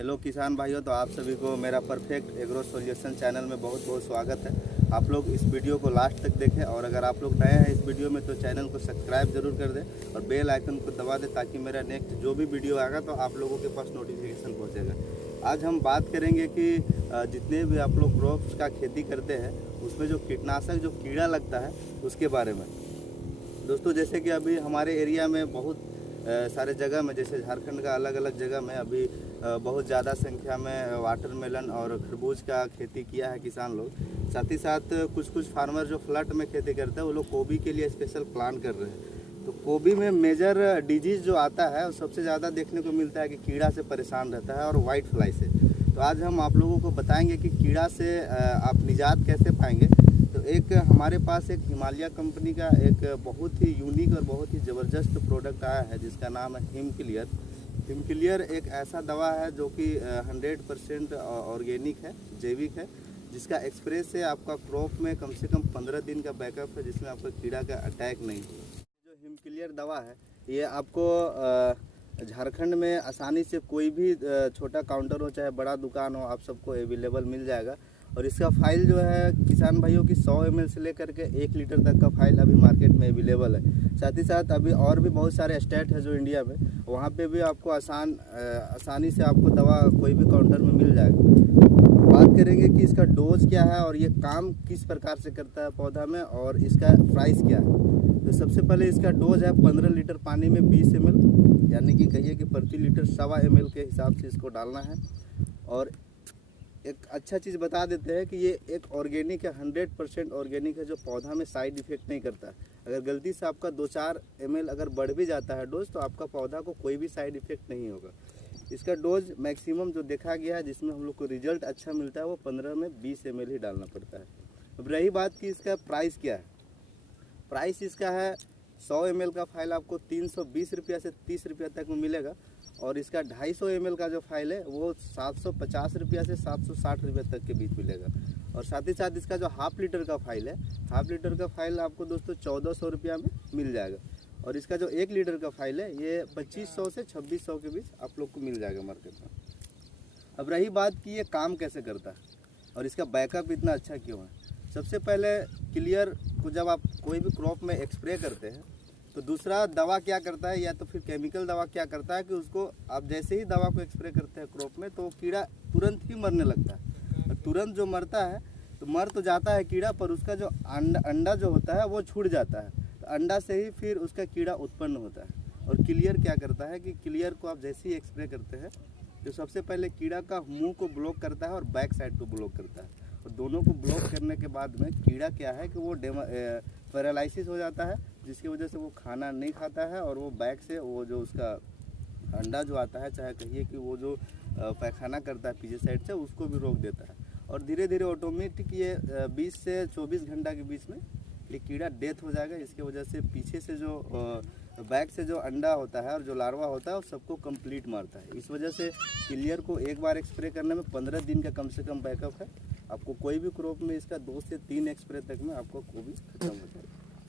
Hello किसान भाइयों, तो आप सभी को मेरा परफेक्ट एग्रो सॉल्यूशन चैनल में बहुत बहुत स्वागत है। आप लोग इस वीडियो को लास्ट तक देखें और अगर आप लोग नए हैं इस वीडियो में तो चैनल को सब्सक्राइब जरूर कर दें और बेल आइकन को दबा दें ताकि मेरा नेक्स्ट जो भी वीडियो आएगा तो आप लोगों के पास नोटिफिकेशन पहुंचेगा। आज हम बात करेंगे कि जितने भी आप लोग क्रॉप्स का खेती करते हैं उसमें जो कीटनाशक जो कीड़ा लगता है उसके बारे में। दोस्तों, जैसे कि अभी हमारे एरिया में बहुत सारे जगह में, जैसे झारखंड का अलग अलग जगह में अभी बहुत ज़्यादा संख्या में वाटरमेलन और खरबूज का खेती किया है किसान लोग। साथ ही साथ कुछ फार्मर जो फ्लड में खेती करते हैं वो लोग गोभी के लिए स्पेशल प्लान कर रहे हैं। तो गोभी में मेजर डिजीज़ जो आता है वो सबसे ज़्यादा देखने को मिलता है कि कीड़ा से परेशान रहता है और वाइट फ्लाई से। तो आज हम आप लोगों को बताएंगे कि कीड़ा से आप निजात कैसे पाएंगे। तो एक हमारे पास एक हिमालय कंपनी का एक बहुत ही यूनिक और बहुत ही ज़बरदस्त प्रोडक्ट आया है जिसका नाम है हिम क्लियर। हिम क्लियर एक ऐसा दवा है जो कि 100% ऑर्गेनिक है, जैविक है, जिसका एक्सप्रे से आपका क्रॉप में कम से कम 15 दिन का बैकअप है जिसमें आपका कीड़ा का अटैक नहीं होगा। जो हिम क्लियर दवा है ये आपको झारखंड में आसानी से कोई भी छोटा काउंटर हो चाहे बड़ा दुकान हो आप सबको अवेलेबल मिल जाएगा। और इसका फाइल जो है किसान भाइयों की 100 ml से लेकर के 1 लीटर तक का फाइल अभी मार्केट में अवेलेबल है। साथ ही साथ अभी और भी बहुत सारे स्टेट है जो इंडिया में, वहाँ पे भी आपको आसानी से आपको दवा कोई भी काउंटर में मिल जाएगा। बात करेंगे कि इसका डोज क्या है और ये काम किस प्रकार से करता है पौधा में और इसका प्राइस क्या है। तो सबसे पहले इसका डोज है 15 लीटर पानी में 20 ml, यानी कि कहिए कि प्रति लीटर 1.25 ml के हिसाब से इसको डालना है। और एक अच्छा चीज़ बता देते हैं कि ये एक ऑर्गेनिक है, 100% ऑर्गेनिक है, जो पौधा में साइड इफेक्ट नहीं करता है। अगर गलती से आपका 2-4 ml अगर बढ़ भी जाता है डोज तो आपका पौधा को कोई भी साइड इफेक्ट नहीं होगा। इसका डोज मैक्सिमम जो देखा गया है जिसमें हम लोग को रिजल्ट अच्छा मिलता है वो 15 में 20 ml ही डालना पड़ता है। अब रही बात कि इसका प्राइस क्या है। प्राइस इसका है 100 ml का फाइल आपको 320 रुपया से 30 रुपया तक में मिलेगा और इसका 250 ml का जो फाइल है वो 750 रुपया से 760 रुपये तक के बीच मिलेगा। और साथ ही साथ इसका जो हाफ लीटर का फाइल है, हाफ लीटर का फाइल आपको दोस्तों 1400 रुपया में मिल जाएगा। और इसका जो 1 लीटर का फाइल है ये 2500 से 2600 के बीच आप लोग को मिल जाएगा मार्केट में। अब रही बात कि ये काम कैसे करता है और इसका बैकअप इतना अच्छा क्यों है। सबसे पहले क्लियर को जब आप कोई भी क्रॉप में स्प्रे करते हैं तो दूसरा दवा क्या करता है या तो फिर केमिकल दवा क्या करता है कि उसको आप जैसे ही दवा को स्प्रे करते हैं क्रॉप में तो कीड़ा तुरंत ही मरने लगता है। और तुरंत जो मरता है तो मर तो जाता है कीड़ा, पर उसका जो अंडा जो होता है वो छूट जाता है। तो अंडा से ही फिर उसका कीड़ा उत्पन्न होता है। और क्लियर क्या करता है कि क्लियर को आप जैसे ही स्प्रे करते हैं तो सबसे पहले कीड़ा का मुंह को ब्लॉक करता है और बैक साइड को ब्लॉक करता है। और दोनों को ब्लॉक करने के बाद में कीड़ा क्या है कि वो पैरालिसिस हो जाता है, जिसकी वजह से वो खाना नहीं खाता है और वो बैक से वो जो उसका अंडा जो आता है, चाहे कहिए कि वो जो पैखाना करता है पीछे साइड से, उसको भी रोक देता है। और धीरे धीरे ऑटोमेटिक ये 20 से 24 घंटा के बीच में ये कीड़ा डेथ हो जाएगा। इसकी वजह से पीछे से जो बैक से जो अंडा होता है और जो लार्वा होता है वो सबको कंप्लीट मारता है। इस वजह से क्लियर को एक बार स्प्रे करने में 15 दिन का कम से कम बैकअप है। आपको कोई भी क्रॉप में इसका 2 से 3 स्प्रे तक में आपको गोभी खत्म हो जाएगा,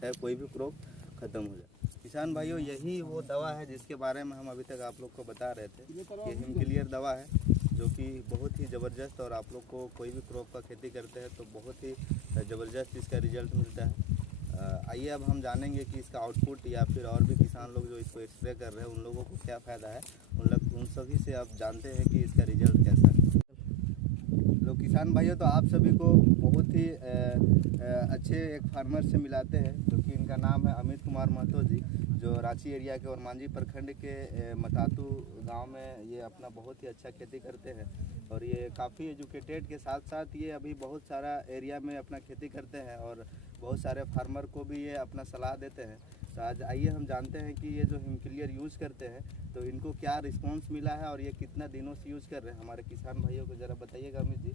चाहे कोई भी क्रॉप खत्म हो जाए। किसान भाइयों, यही वो दवा है जिसके बारे में हम अभी तक आप लोग को बता रहे थे। ये हिम क्लियर दवा है जो कि बहुत ही ज़बरदस्त, और आप लोग को कोई भी क्रॉप का खेती करते हैं तो बहुत ही ज़बरदस्त इसका रिजल्ट मिलता है। आइए अब हम जानेंगे कि इसका आउटपुट या फिर और भी किसान लोग जो इसको स्प्रे कर रहे हैं उन लोगों को क्या फ़ायदा है। उन सभी से आप जानते हैं कि इसका रिजल्ट कैसा है। लोग किसान भाइयों, तो आप सभी को बहुत ही अच्छे एक फार्मर से मिलाते हैं जो कि इनका नाम है अमित कुमार महतो जी, जो रांची एरिया के और मांझी प्रखंड के मतातू गांव में ये अपना बहुत ही अच्छा खेती करते हैं। और ये काफ़ी एजुकेटेड के साथ साथ ये अभी बहुत सारा एरिया में अपना खेती करते हैं और बहुत सारे फार्मर को भी ये अपना सलाह देते हैं। तो आज आइए हम जानते हैं कि ये जो हिम क्लियर यूज़ करते हैं तो इनको क्या रिस्पांस मिला है और ये कितना दिनों से यूज़ कर रहे हैं। हमारे किसान भाइयों को ज़रा बताइएगा अमित जी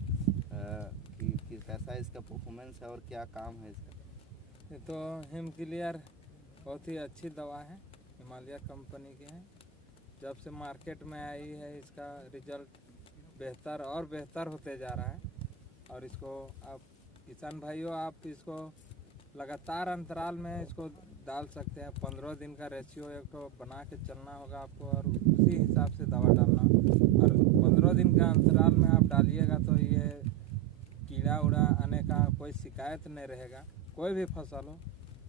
कि कैसा इसका परफॉर्मेंस है और क्या काम है इसका। ये तो हिम क्लियर बहुत ही अच्छी दवा है, हिमालय कंपनी की है। जब से मार्केट में आई है इसका रिजल्ट बेहतर और बेहतर होते जा रहा है। और इसको आप किसान भाइयों, आप इसको लगातार अंतराल में इसको डाल सकते हैं। 15 दिन का रेशियो एक तो बना के चलना होगा आपको और उसी हिसाब से दवा डालना। और 15 दिन दिन का अंतराल में आप डालिएगा तो ये कीड़ा उड़ा आने का कोई शिकायत नहीं रहेगा। कोई भी फसल हो,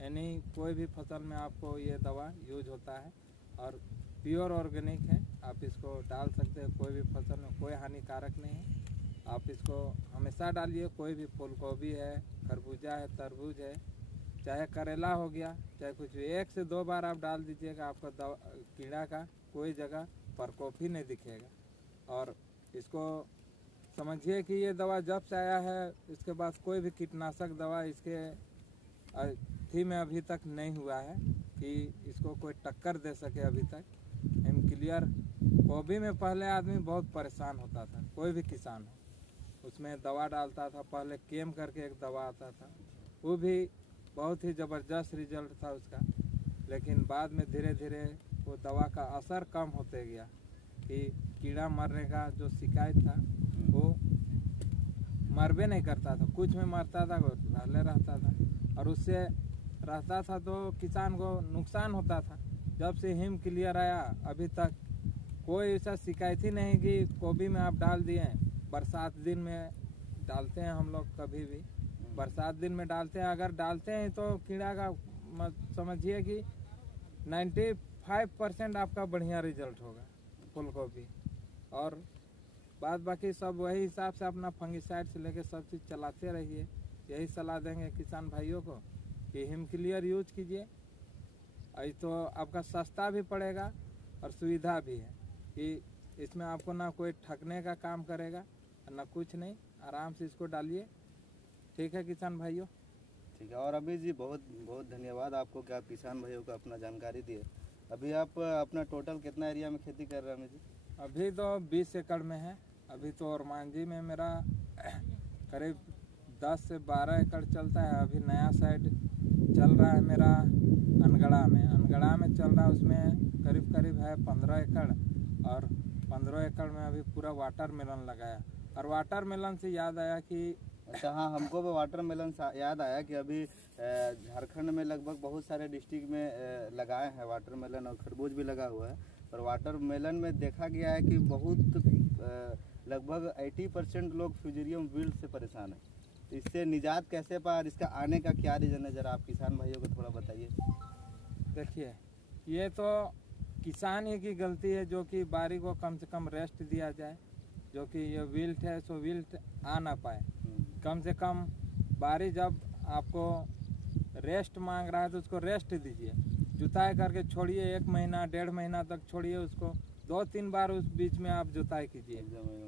यानी कोई भी फसल में आपको ये दवा यूज होता है और प्योर ऑर्गेनिक है। आप इसको डाल सकते हैं, कोई भी फसल में कोई हानिकारक नहीं है। आप इसको हमेशा डालिए, कोई भी फूल गोभी है, खरबूजा है, तरबूज है, चाहे करेला हो गया, चाहे कुछ भी, 1 से 2 बार आप डाल दीजिएगा, आपको दवा कीड़ा का कोई जगह प्रकोप ही नहीं दिखेगा। और इसको समझिए कि ये दवा जब से आया है इसके बाद कोई भी कीटनाशक दवा इसके थी में अभी तक नहीं हुआ है कि इसको कोई टक्कर दे सके अभी तक। हिम क्लियर गोभी में पहले आदमी बहुत परेशान होता था, कोई भी किसान हो, उसमें दवा डालता था। पहले केम करके एक दवा आता था, वो भी बहुत ही ज़बरदस्त रिजल्ट था उसका, लेकिन बाद में धीरे धीरे वो दवा का असर कम होते गया कि कीड़ा मरने का जो शिकायत था वो मरबे नहीं करता था, कुछ में मरता था, रहले रहता था, और उससे रहता था तो किसान को नुकसान होता था। जब से हिम क्लियर आया अभी तक कोई ऐसा शिकायत ही नहीं कि गोभी में आप डाल दिए। बरसात दिन में डालते हैं हम लोग, कभी भी बरसात दिन में डालते हैं, अगर डालते हैं तो कीड़ा का समझिए कि 95% आपका बढ़िया रिजल्ट होगा फूल गोभी। और बाद बाकी सब वही हिसाब से अपना फंगिसाइड से लेके सब चीज़ चलाते रहिए। यही सलाह देंगे किसान भाइयों को कि हिम क्लियर यूज कीजिए। ये तो आपका सस्ता भी पड़ेगा और सुविधा भी है कि इसमें आपको ना कोई ठगने का काम करेगा ना कुछ नहीं, आराम से इसको डालिए। ठीक है किसान भाइयों। ठीक है। और अभी जी बहुत बहुत धन्यवाद आपको कि आप किसान भाइयों को अपना जानकारी दिए। अभी आप अपना टोटल कितना एरिया में खेती कर रहे हैं जी? अभी तो 20 एकड़ में है। अभी तो और मांझी में मेरा करीब 10 से 12 एकड़ चलता है। अभी नया साइड चल रहा है मेरा अनगढ़ा में चल रहा है, उसमें करीब करीब है 15 एकड़। और 15 एकड़ में अभी पूरा वाटरमेलन लगाया। और वाटरमेलन से याद आया कि अच्छा, हाँ, हमको भी वाटरमेलन याद आया कि अभी झारखंड में लगभग बहुत सारे डिस्ट्रिक्ट में लगाए हैं वाटरमेलन, और खरबूज भी लगा हुआ है। और वाटरमेलन में देखा गया है कि बहुत लगभग 80% लोग फ्यूजेरियम विल्ट से परेशान है। तो इससे निजात कैसे पा, और इसका आने का क्या रीज़न है, ज़रा आप किसान भाइयों को थोड़ा बताइए। देखिए, ये तो किसान ही की गलती है जो कि बारी को कम से कम रेस्ट दिया जाए। जो कि ये विल्ट है सो विल्ट आ ना पाए। कम से कम बारी जब आपको रेस्ट मांग रहा है तो उसको रेस्ट दीजिए। जुताई करके छोड़िए, 1 महीना 1.5 महीना तक छोड़िए उसको, 2-3 बार उस बीच में आप जुताई कीजिए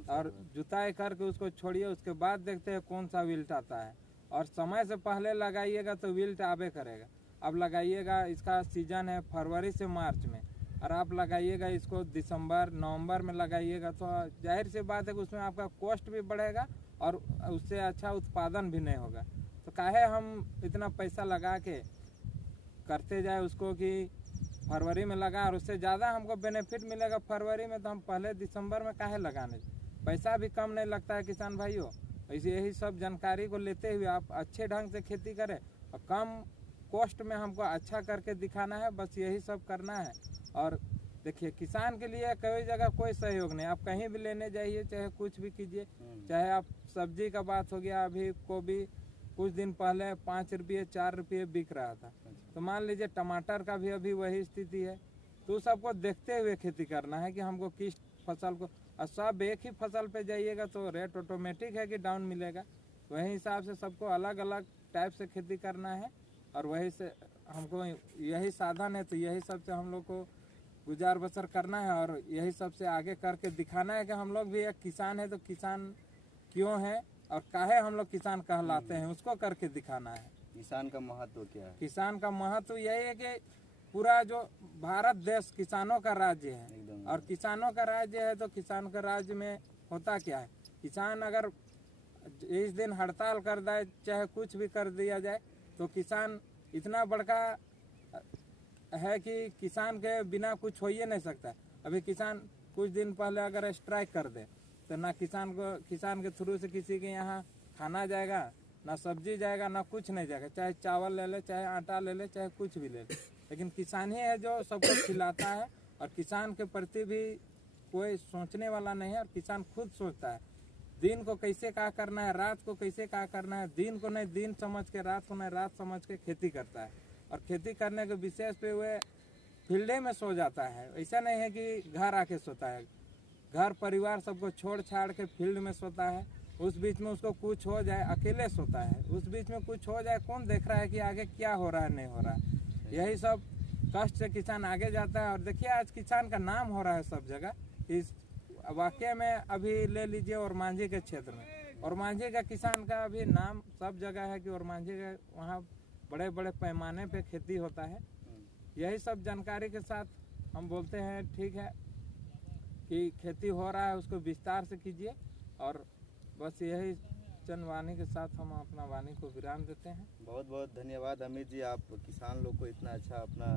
और जुताई करके उसको छोड़िए। उसके बाद देखते हैं कौन सा विल्ट आता है। और समय से पहले लगाइएगा तो विल्ट आबे करेगा। अब लगाइएगा, इसका सीजन है फरवरी से मार्च में, और आप लगाइएगा इसको दिसंबर नवंबर में लगाइएगा तो जाहिर सी बात है कि उसमें आपका कॉस्ट भी बढ़ेगा और उससे अच्छा उत्पादन भी नहीं होगा। तो काहे हम इतना पैसा लगा के करते जाए उसको कि फरवरी में लगा और उससे ज़्यादा हमको बेनिफिट मिलेगा फरवरी में, तो हम पहले दिसंबर में काहे लगाने। पैसा भी कम नहीं लगता है किसान भाइयों। ऐसे यही सब जानकारी को लेते हुए आप अच्छे ढंग से खेती करें और कम कॉस्ट में हमको अच्छा करके दिखाना है, बस यही सब करना है। और देखिए, किसान के लिए कोई जगह कोई सहयोग नहीं। आप कहीं भी लेने जाइए, चाहे कुछ भी कीजिए, चाहे आप सब्जी का बात हो गया, अभी गोभी कुछ दिन पहले 5 रुपये 4 रुपये बिक रहा था, तो मान लीजिए टमाटर का भी अभी वही स्थिति है। तो सबको देखते हुए खेती करना है कि हमको किस फसल को, और सब एक ही फसल पे जाइएगा तो रेट ऑटोमेटिक है कि डाउन मिलेगा। वही हिसाब से सबको अलग अलग टाइप से खेती करना है और वही से हमको यही साधन है, तो यही सब से हम लोग को गुजार बसर करना है और यही सब से आगे करके दिखाना है कि हम लोग भी एक किसान है, तो किसान क्यों है और काहे हम लोग किसान कहलाते हैं, उसको करके दिखाना है। किसान का महत्व क्या है? किसान का महत्व यही है कि पूरा जो भारत देश किसानों का राज्य है, और किसानों का राज्य है तो किसान का राज्य में होता क्या है, किसान अगर इस दिन हड़ताल कर दे, चाहे कुछ भी कर दिया जाए, तो किसान इतना बड़का है कि किसान के बिना कुछ हो ही नहीं सकता। अभी किसान कुछ दिन पहले अगर स्ट्राइक कर दे तो ना किसान के थ्रू से किसी के यहाँ खाना जाएगा, ना सब्जी जाएगा, ना कुछ नहीं जाएगा। चाहे चावल ले ले, चाहे आटा ले ले, चाहे कुछ भी ले ले, लेकिन किसान ही है जो सबको खिलाता है। और किसान के प्रति भी कोई सोचने वाला नहीं है और किसान खुद सोचता है दिन को कैसे क्या करना है, रात को कैसे क्या करना है। दिन को नहीं दिन समझ के, रात को नहीं रात समझ के खेती करता है। और खेती करने के विशेष पे वे फील्डे में सो जाता है। ऐसा नहीं है कि घर आके सोता है, घर परिवार सबको छोड़ छाड़ के फील्ड में सोता है। उस बीच में उसको कुछ हो जाए अकेले सोता है, उस बीच में कुछ हो जाए कौन देख रहा है कि आगे क्या हो रहा है नहीं हो रहा है। यही सब कष्ट से किसान आगे जाता है। और देखिए आज किसान का नाम हो रहा है सब जगह। इस वाकई में अभी ले लीजिए ओरमांझी के क्षेत्र में, ओरमांझी का किसान का अभी नाम सब जगह है कि ओरमांझी का वहाँ बड़े बड़े पैमाने पे खेती होता है। यही सब जानकारी के साथ हम बोलते हैं ठीक है कि खेती हो रहा है उसको विस्तार से कीजिए। और बस यही चंद वाणी के साथ हम अपना वाणी को विराम देते हैं। बहुत बहुत धन्यवाद अमित जी, आप किसान लोग को इतना अच्छा अपना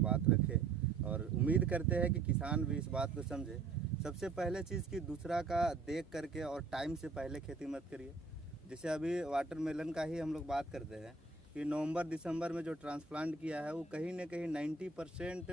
बात रखे और उम्मीद करते हैं कि किसान भी इस बात को समझे। सबसे पहले चीज़ कि दूसरा का देख करके और टाइम से पहले खेती मत करिए। जैसे अभी वाटरमेलन का ही हम लोग बात करते हैं कि नवंबर दिसंबर में जो ट्रांसप्लांट किया है वो कहीं ना कहीं 90%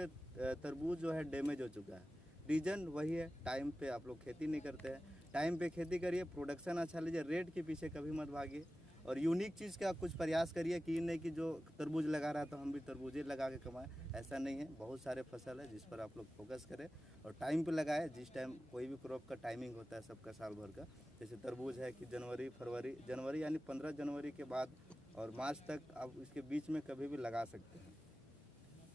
तरबूज जो है डैमेज हो चुका है। रीज़न वही है, टाइम पे आप लोग खेती नहीं करते हैं। टाइम पे खेती करिए, प्रोडक्शन अच्छा लीजिए, रेट के पीछे कभी मत भागिए। और यूनिक चीज़ का कुछ प्रयास करिए कि नहीं कि जो तरबूज लगा रहा तो हम भी तरबूजे लगा के कमाएं, ऐसा नहीं है। बहुत सारे फसल है जिस पर आप लोग फोकस करें और टाइम पे लगाएं। जिस टाइम कोई भी क्रॉप का टाइमिंग होता है सबका साल भर का, जैसे तरबूज है कि जनवरी यानी 15 जनवरी के बाद और मार्च तक आप इसके बीच में कभी भी लगा सकते हैं।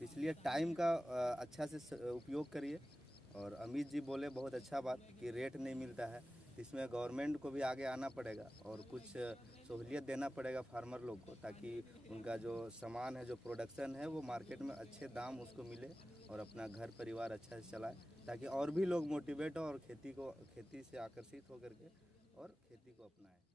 इसलिए टाइम का अच्छा से उपयोग करिए। और अमित जी बोले बहुत अच्छा बात कि रेट नहीं मिलता है, इसमें गवर्नमेंट को भी आगे आना पड़ेगा और कुछ सहूलियत देना पड़ेगा फार्मर लोग को, ताकि उनका जो सामान है, जो प्रोडक्शन है, वो मार्केट में अच्छे दाम उसको मिले और अपना घर परिवार अच्छा से चलाए, ताकि और भी लोग मोटिवेट हो और खेती से आकर्षित होकर के और खेती को अपनाएं।